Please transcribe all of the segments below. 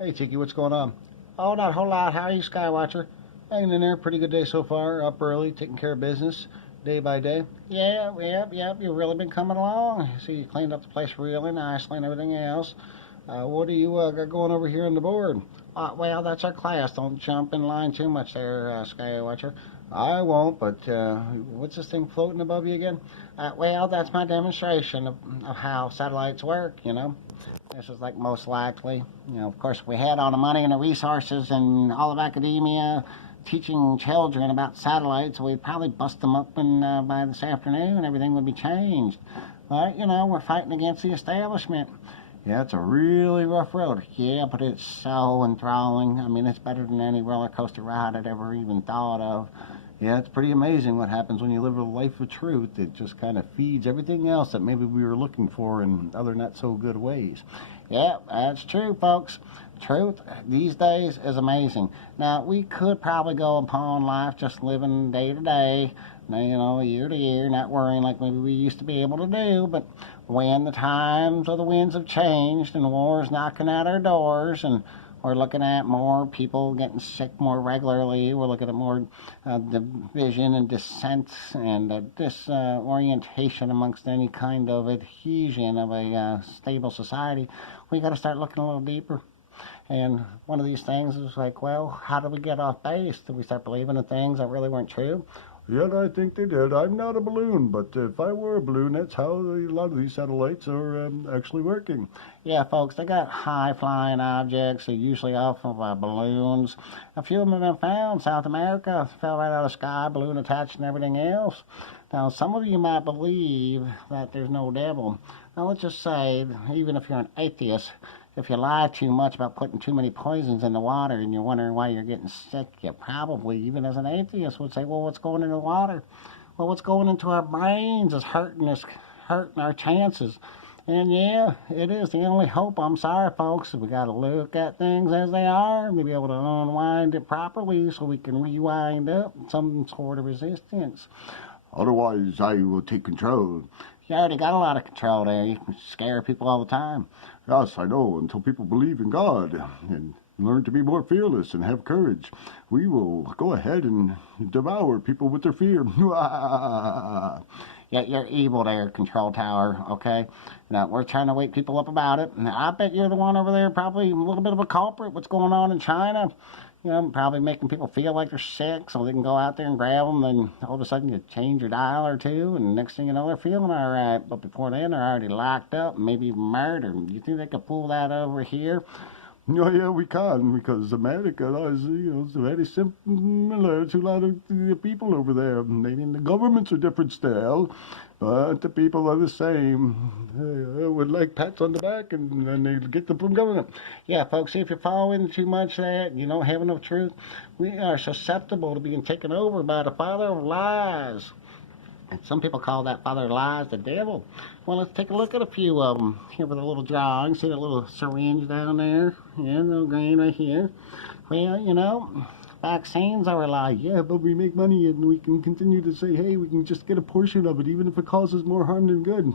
Hey Tiki, what's going on? Oh, not a whole lot. How are you, Skywatcher? Hanging in there. Pretty good day so far. Up early, taking care of business, day by day. Yeah, yep. You've really been coming along. See, you cleaned up the place really nicely and everything else. What do you got going over here on the board? Well, that's our class. Don't jump in line too much there, Skywatcher. I won't, but what's this thing floating above you again? Well, that's my demonstration of how satellites work. This is like most likely. Of course, if we had all the money and the resources and all of academia teaching children about satellites, we'd probably bust them up and by this afternoon everything would be changed. But we're fighting against the establishment. Yeah, it's a really rough road. Yeah, but it's so enthralling. I mean, it's better than any roller coaster ride I'd ever even thought of. Yeah, it's pretty amazing what happens when you live a life of truth. It just kind of feeds everything else that maybe we were looking for in other not so good ways. Yeah, that's true, folks. Truth these days is amazing. Now, we could probably go upon life just living day to day, year to year, not worrying like maybe we used to be able to do, but when the times or the winds have changed and war's knocking at our doors and we're looking at more people getting sick more regularly. We're looking at more division and dissent and disorientation amongst any kind of adhesion of a stable society. We got to start looking a little deeper. And one of these things is like, well, how did we get off base? Did we start believing in things that really weren't true? Yeah, I think they did. I'm not a balloon, but if I were a balloon, that's how a lot of these satellites are actually working. Yeah, folks, they got high-flying objects. They're usually off of balloons. A few of them have been found. South America fell right out of the sky, balloon attached and everything else. Now, some of you might believe that there's no devil. Now, let's just say, even if you're an atheist, if you lie too much about putting too many poisons in the water and you're wondering why you're getting sick, you probably, even as an atheist, would say, well, what's going into the water? Well, what's going into our brains is hurting us, hurting our chances. And yeah, it is the only hope. I'm sorry, folks. We got to look at things as they are and be able to unwind it properly so we can rewind up some sort of resistance. Otherwise, I will take control. You already got a lot of control there. You can scare people all the time. Yes, I know. Until people believe in God and learn to be more fearless and have courage, we will go ahead and devour people with their fear. Yeah, you're evil there, Control Tower, okay? Now, we're trying to wake people up about it. And I bet you're the one over there probably a little bit of a culprit. What's going on in China? Probably making people feel like they're sick so they can go out there and grab them. Then all of a sudden you change your dial or two, and next thing you know, they're feeling all right. But before then, they're already locked up, maybe even murdered. You think they could pull that over here? Oh, yeah, we can, because America is, very similar to a lot of the people over there. Maybe the governments are different still, but the people are the same. They would like pats on the back, and then they get them from government. Yeah, folks, if you fall into too much of that, you don't have enough truth, we are susceptible to being taken over by the father of lies. And some people call that father of lies the devil. Well, let's take a look at a few of them. Here with a little drawing. See that little syringe down there? Yeah, little green right here. Well, vaccines are a lie. Yeah, but we make money and we can continue to say, hey, we can just get a portion of it, even if it causes more harm than good.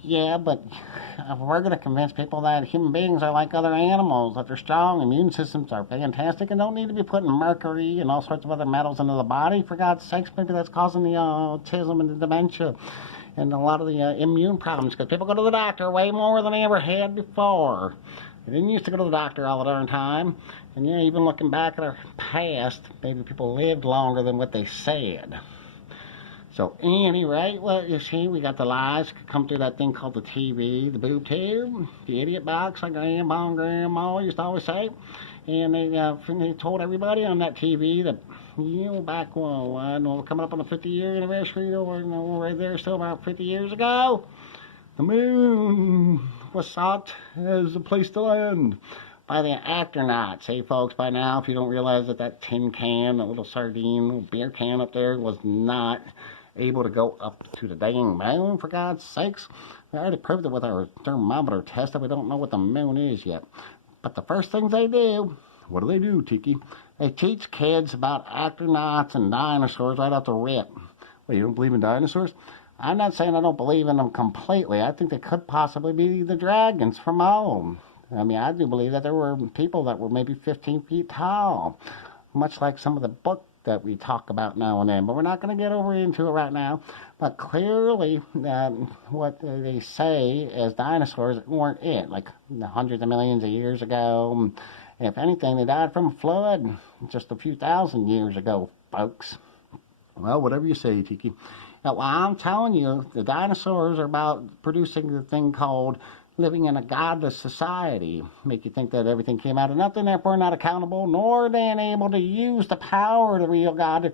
Yeah, but we're going to convince people that human beings are like other animals, that they're strong, immune systems are fantastic, and don't need to be putting mercury and all sorts of other metals into the body. For God's sakes, maybe that's causing the autism and the dementia and a lot of the immune problems, because people go to the doctor way more than they ever had before. They didn't used to go to the doctor all the darn time. And yeah, even looking back at our past, maybe people lived longer than what they said. So anyway, well, you see, we got the lies come through that thing called the TV, the boob tube, the idiot box, like Grandpa and Grandma used to always say. And they told everybody on that TV that, back when, I know, coming up on the 50-year anniversary, right there, still about 50 years ago, the moon was sought as a place to land by the astronauts. Hey, folks, by now, if you don't realize that tin can, that little sardine, little beer can up there was not able to go up to the dang moon, for God's sakes. We already proved it with our thermometer test that we don't know what the moon is yet. But the first things they do, what do, Tiki? They teach kids about astronauts and dinosaurs right off the rip. Wait, you don't believe in dinosaurs? I'm not saying I don't believe in them completely. I think they could possibly be the dragons from home. I mean, I do believe that there were people that were maybe 15 feet tall, much like some of the book that we talk about now and then. But we're not going to get over into it right now. But clearly, what they say as dinosaurs weren't it, like hundreds of millions of years ago. If anything, they died from a flood just a few thousand years ago, folks. Well, whatever you say, Tiki. Now, well, I'm telling you, the dinosaurs are about producing the thing called living in a godless society. Make you think that everything came out of nothing, therefore not accountable, nor then able to use the power of the real God